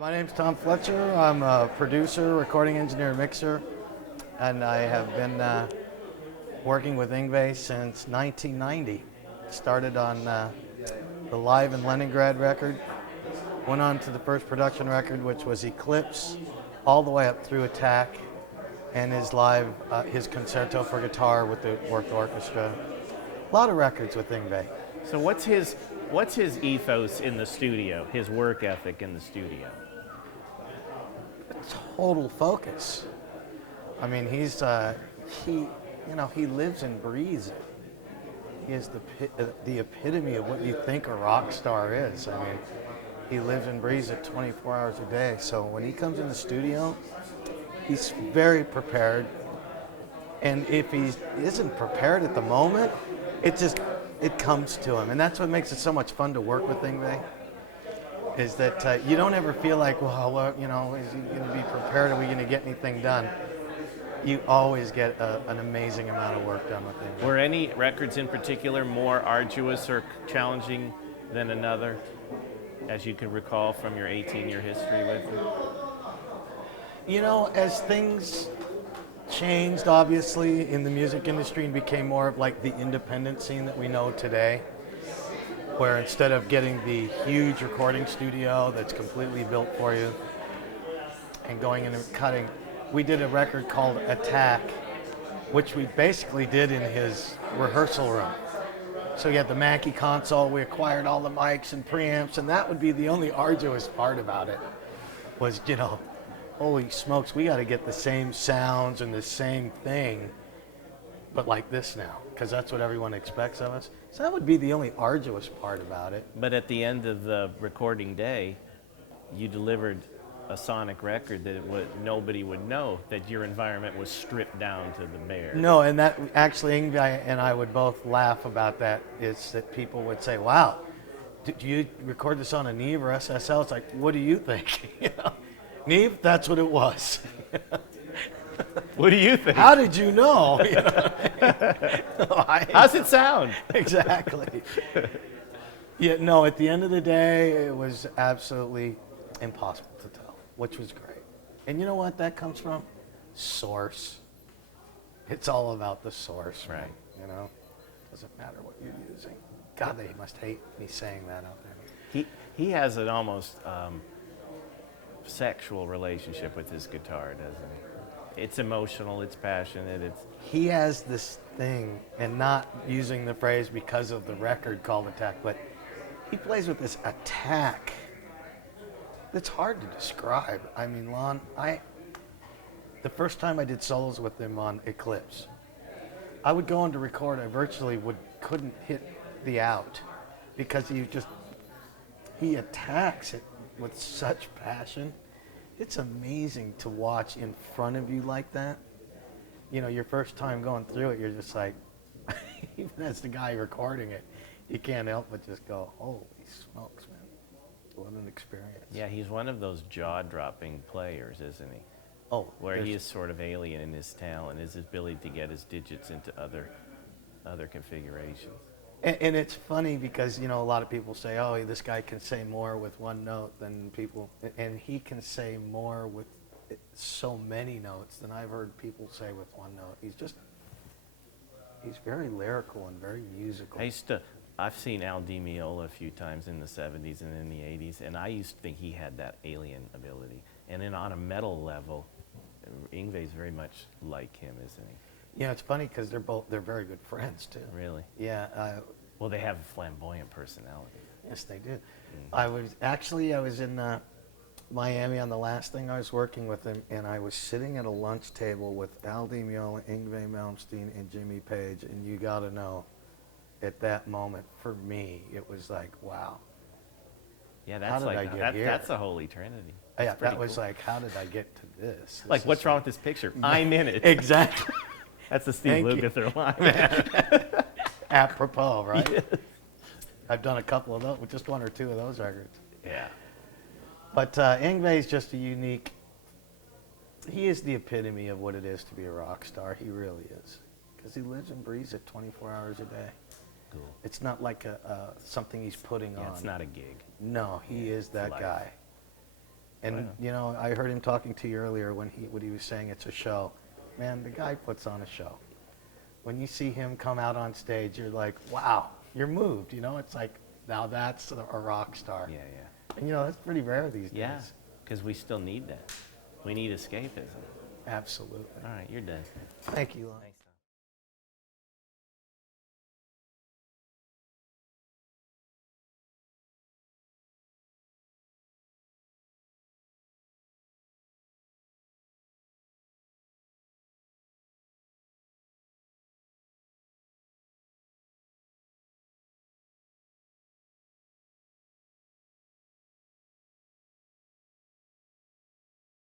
My name's Tom Fletcher. I'm a producer, recording engineer, mixer, and I have been working with Yngwie since 1990. Started on the Live in Leningrad record, went on to the first production record, which was Eclipse, all the way up through Attack, and his live, his concerto for guitar with the Worked Orchestra. A lot of records with Yngwie. So what's his ethos in the studio? His work ethic in the studio? Total focus. I mean, he's he lives and breathes it. He is the epitome of what you think a rock star is. I mean, he lives and breathes it 24 hours a day. So when he comes in the studio, he's very prepared. And if he isn't prepared at the moment, it comes to him. And that's what makes it so much fun to work with Yngwie. Is that you don't ever feel like, well, is he going to be prepared? Are we going to get anything done? You always get an amazing amount of work done with him. Were any records in particular more arduous or challenging than another, as you can recall from your 18-year history with him? You know, as things changed, obviously, in the music industry and became more of like the independent scene that we know today, where instead of getting the huge recording studio that's completely built for you and going in and cutting, we did a record called Attack, which we basically did in his rehearsal room. So you had the Mackie console, we acquired all the mics and preamps, and that would be the only arduous part about it, was, holy smokes, we got to get the same sounds and the same thing, but like this now, because that's what everyone expects of us. So that would be the only arduous part about it. But at the end of the recording day, you delivered a sonic record that nobody would know that your environment was stripped down to the bare. No, and that actually, Yngwie and I would both laugh about that, is that people would say, wow, did you record this on a Neve or SSL? It's like, what do you think? Neve, that's what it was. What do you think? How did you know? How's it sound? Exactly. Yeah, no, at the end of the day, it was absolutely impossible to tell, which was great. And you know what that comes from? Source. It's all about the source, right? Doesn't matter what you're using. God, they must hate me saying that out there. He has an almost sexual relationship with his guitar, doesn't he? It's emotional, it's passionate, He has this thing, and not using the phrase because of the record called Attack, but he plays with this attack that's hard to describe. I mean, Lonn, the first time I did solos with him on Eclipse, I would go on to record, I virtually couldn't hit the out, because he attacks it with such passion. It's amazing to watch in front of you like that. Your first time going through it, you're just like, even as the guy recording it, you can't help but just go, holy smokes, man. What an experience. Yeah, he's one of those jaw-dropping players, isn't he? Oh, where he is sort of alien in his talent, his ability to get his digits into other configurations. And it's funny because, a lot of people say, oh, this guy can say more with one note than people, and he can say more with so many notes than I've heard people say with one note. He's very lyrical and very musical. I've seen Al Di Meola a few times in the 70s and in the 80s, and I used to think he had that alien ability. And then on a metal level, Yngwie's very much like him, isn't he? Yeah, it's funny because they're very good friends too. Really? Yeah. Well, they have a flamboyant personality. Yes, they do. I was in Miami on the last thing I was working with him, and I was sitting at a lunch table with Al Di Meola, Yngwie Malmsteen, and Jimmy Page, and you got to know, at that moment, for me, it was like, wow. Yeah, that's the Holy Trinity. Yeah, that was cool. Like, how did I get to this? Like, what's wrong with this picture? I'm in it. Exactly. That's the Steve Lukather line. Apropos, right? Yes. I've done a couple of those, just one or two of those records. Yeah. But Yngwie is just he is the epitome of what it is to be a rock star. He really is. Because he lives and breathes it 24 hours a day. Cool. It's not like something he's putting on. It's not a gig. No, he is that life. guy. And Right on. you know, I heard him talking to you earlier when he was saying it's a show. Man, the guy puts on a show. When you see him come out on stage, you're like, wow, you're moved. You know, it's like, now that's a rock star. Yeah, yeah. And you know, that's pretty rare these Yeah, days. because we still need that. We need escapism. Absolutely. All right, you're done. Thank you, Lonn.